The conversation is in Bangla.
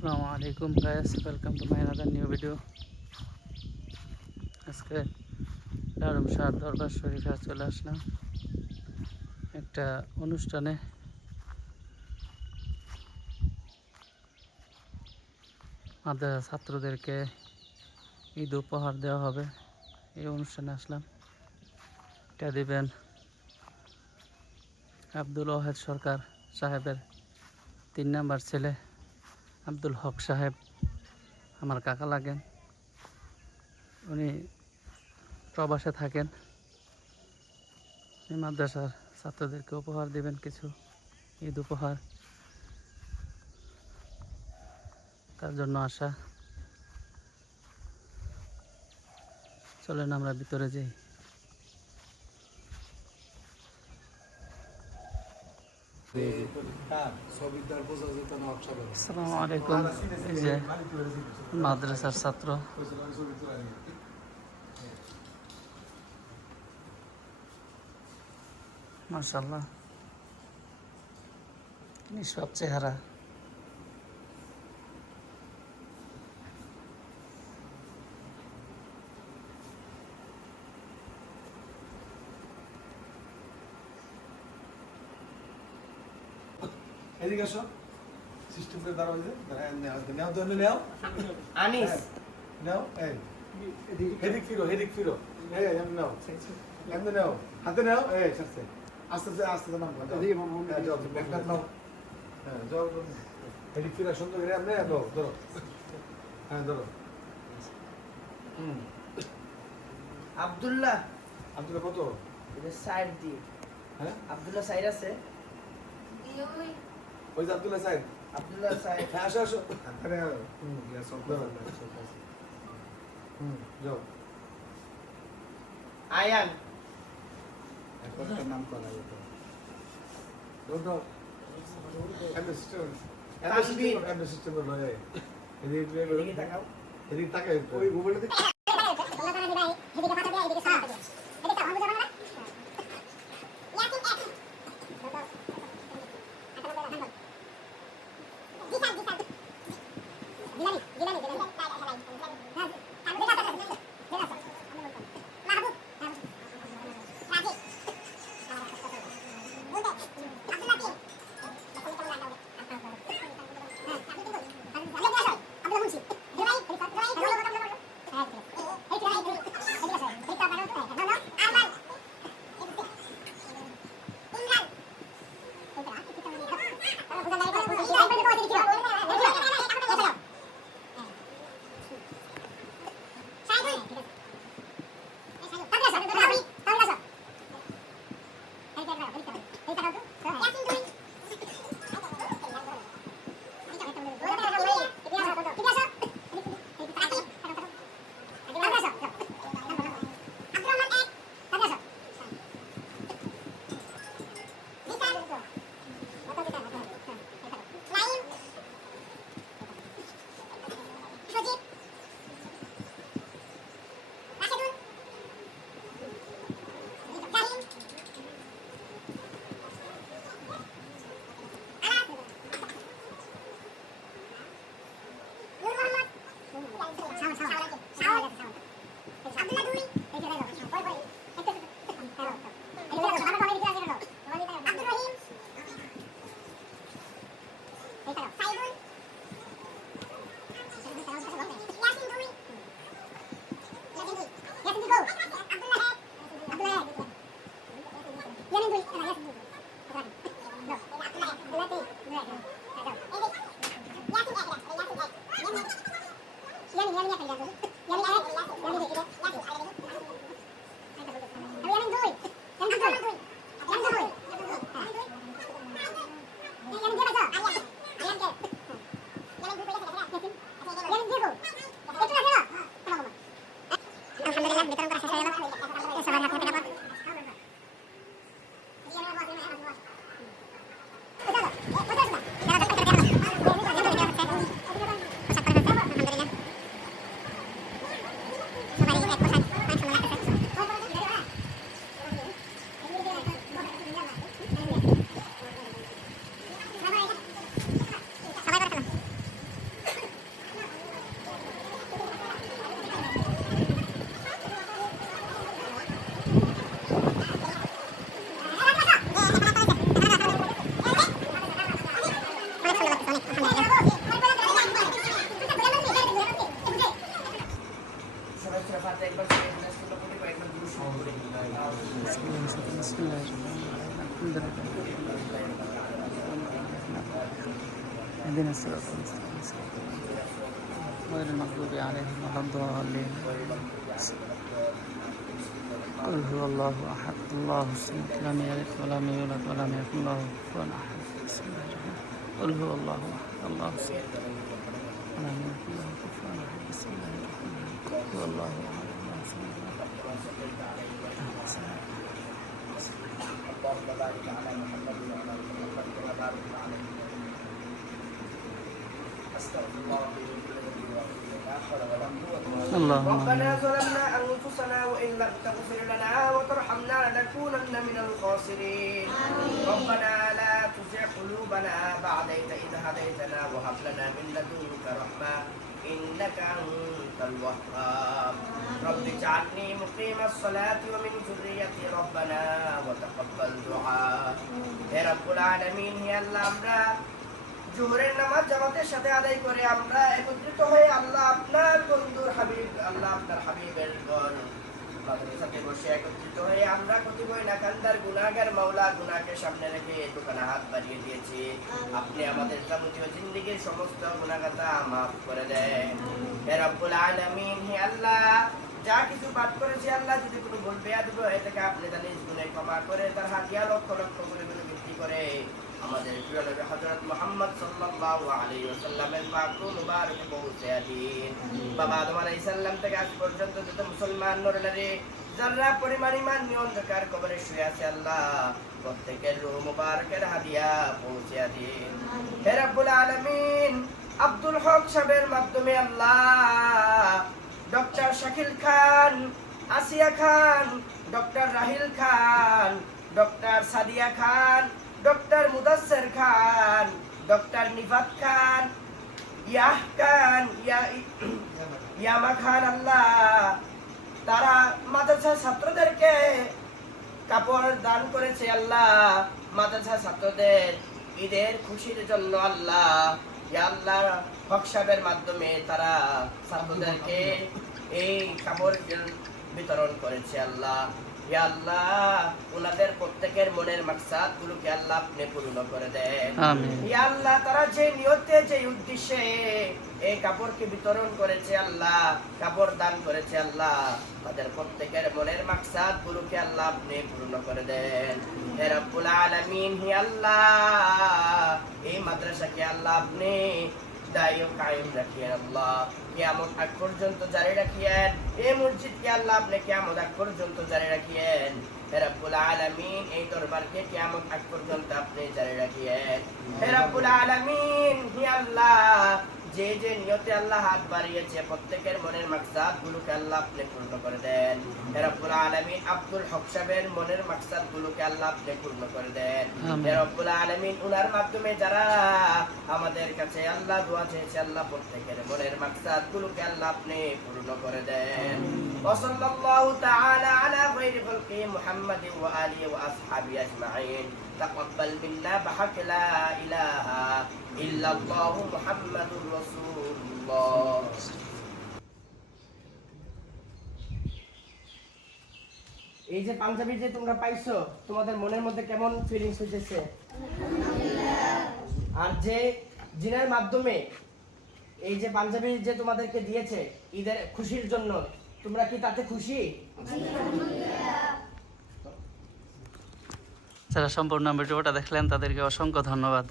আসসালামু আলাইকুম guys, welcome to my another new video. আজকে লারুম শাহ দরবার শরীফে চলে আসলাম একটা অনুষ্ঠানে। মাদ্রাসা ছাত্রদেরকে ঈদ উপহার দেওয়া হবে, এই অনুষ্ঠানে আসলাম। এটা দিবেন আব্দুল ওয়াহেদ সরকার সাহেবের 3 নাম্বার ছেলে আব্দুল হক সাহেব, আমার কাকা লাগেন। উনি প্রবাসে থাকেন। এই মাদ্রাসার ছাত্রদেরকে উপহার দিবেন কিছু ঈদ উপহার, তার জন্য আসা। চলেন আমরা ভিতরে যাই। আসসালামু আলাইকুম। এই যে মাদ্রাসার ছাত্র, মাশাআল্লাহ নিষ্পাপ চেহারা। এদিকে আসো, সিস্টেম করে দাঁড়াও, যে নেও তো নেও আনিস, নেও এই এদিক ফিরো, এদিক ফিরো, এই এমনি নাও, এমনি নাও, হাতে নাও, এই আস্তে আস্তে আস্তে নাও, এদিকে যাও, ব্যাকপ্যাক নাও, হ্যাঁ যাও, এদিক ফিরো, সুন্দর করে এমনি ধরো, ধরো, হ্যাঁ ধরো। আব্দুল্লাহ আব্দুল্লাহ কত? এটা সাইড দিয়ে, হ্যাঁ আব্দুল্লাহ সাইড আছে, ওই যে আব্দুল্লাহ সাহেব, আব্দুল্লাহ সাইড। হ্যাঁ আসো আসো, আরে যাও। আয়ান একটা নাম করা যেত, ধরো এমনি সিস্টেম, এমনি সিস্টেম লয়, এদিকে তাকাও। এদিক তাকাই, ওই মোবাইলে اهدنا الصراط المستقيم صراط غير المغضوب عليهم ولا الضالين قل هو الله احد الله الصمد لم يلد ولم يولد ولم يكن له كفوا احد بسم الله الرحمن الرحيم قل هو الله احد الله الصمد ولم يكن له كفوا احد بسم الله الرحمن الرحيم قل هو الله احد الله الصمد اللهم بارك على محمد وعلى ال محمد كما باركت على ابراهيم. استغفر الله لي ولكم ولا حول ولا قوه الا بالله. اللهم ربنا ظلمنا انفسنا وان لم تغفر لنا وترحمنا لنكونن من الخاسرين. ربنا لا تزغ قلوبنا بعد إذ هديتنا وهب لنا من لدنك رحمه انك انت الوهاب. رب اجعلني مقيم الصلاه ومن ذريتي ربنا وتقبل دعاء. হে রব্বুল আলামিন, হে আল্লাহ, আমরা জোহরের নামাজ জামাতের সাথে আদায় করে আমরা একত্রিত হয়ে আল্লাহ আপনার বন্ধুর হাবিব, আল্লাহ আপনার হাবিবের ঘর সাথে বসে একত্রিত হয়ে আমরা কতিপয় নাকান্দার গুনাহগার মাওলা, গুনাহকে সামনে রেখে দোকানে হাত বাড়িয়ে দিয়েছি। আপনি আমাদের যাবতীয় জিন্দেগীর সমস্ত গুনাহগাতা মাফ করে দেন। হে রব্বুল আলামিন, হে আল্লাহ, যা কিছু পাঠ করেছি আল্লাহ, যদি কোনো ভুল বেয়াদবি হয়ে থাকে আপনি তা নিজ গুণে ক্ষমা করে তার হাতিয়া লক্ষ লক্ষ গুণে বৃদ্ধি করে আমাদের প্রিয় নবী হযরত মুহাম্মদ সাল্লাল্লাহু আলাইহি ওয়াসাল্লামের পাক মুবারকে পৌঁছে দিন। বাবা আদম আলাইহিস সালাম থেকে আজ পর্যন্ত যত মুসলমান নরনারী যারা পরিমাণ ঈমান নিয়ে অন্ধকার কবরে শুয়ে আছে আল্লাহ, প্রত্যেকের রূহ মুবারকের হাদিয়া পৌঁছে দিন। হে রব্বুল আলামিন, আব্দুল হক সাহেবের মাধ্যমে আল্লাহ ডক্টর শাকিল খান, আসিয়া খান, ডক্টর রাহিল খান, ডক্টর সাদিয়া খান, ডক্টর মুদাসসির খান, ডক্টর নিফাত খান, ইয়াহ খান, ইয়ামা খান, আল্লাহ তারা মাদ্রাসা ছাত্রদেরকে কাপড় দান করেছে আল্লাহ, মাদ্রাসা ছাত্রদের ঈদের খুশির জন্য আল্লাহ, ইয়া আল্লাহ হক সাহেবের মাধ্যমে তারা ছাত্রদেরকে এই কাপড় বিতরণ করেছে আল্লাহ। ইয়া আল্লাহ, ওনাদের প্রত্যেকের মনের মাকসাদ গুলোকে আল্লাহ আপনি পূর্ণ করে দেন। আমিন। ইয়া আল্লাহ, তারা যে নিয়তে যে উদ্দেশ্যে এই কাপড়কে বিতরণ করেছে আল্লাহ, কাপড় দান করেছে আল্লাহ, তাদের প্রত্যেকের মনের মাকসাদ গুলোকে আল্লাহ আপনি পূর্ণ করে দেন। হে রব্বুল আলামিন, হে আল্লাহ, এই মাদ্রাসাকে আল্লাহ আপনি দায়ী ও কায়েম রাখিয়েন আল্লাহ, কিয়ামত আগ পর্যন্ত জারি রাখিয়েন। এই মসজিদকে আল্লাহ আপনি কিয়ামত আগ পর্যন্ত জারি রাখিয়েন। হে রব্বুল আলামিন, এই দরবারকে কিয়ামত আগ পর্যন্ত আপনি জারি রাখিয়েন। হে রব্বুল আলামিন, হে আল্লাহ, যে যে নিয়তে আল্লাহ হাত বাড়িয়েছে প্রত্যেকের মনের মাকসাদ গুলোকে আল্লাহ আপনি পূর্ণ করে দেন। হে রব্বুল আলামিন, আব্দুল হক সাহেবের মনের মাকসাদ গুলোকে আল্লাহ আপনি পূর্ণ করে দেন। হে রব্বুল আলামিন, উনার মাধ্যমে যারা আমাদের কাছে আল্লাহ দোয়া চেয়েছে আল্লাহ, প্রত্যেকের মনের মাকসাদ গুলোকে আল্লাহ আপনি পূর্ণ করে দেন। ওয়া সাল্লাল্লাহু তাআলা আলা খায়রি খালকি মুহাম্মাদিন ওয়া আলিহি ওয়া আসহাবিহি আজমাইন। তাকাব্বাল মিন্না বিহাক লা ইলাহা ইল্লাল্লাহু মুহাম্মাদুর রাসূলুল্লাহ। এই যে পাঞ্জাবি যে তোমরা পাইছো, তোমাদের মনের মধ্যে কেমন ফিলিংস হইতেছে? আর যে জিনের মাধ্যমে এই যে পাঞ্জাবি যে তোমাদেরকে দিয়েছে ঈদের খুশির জন্য, তোমরা কি তাতে খুশি? যারা সম্পূর্ণ ভিডিওটা দেখলেন তাদেরকে অসংখ্য ধন্যবাদ।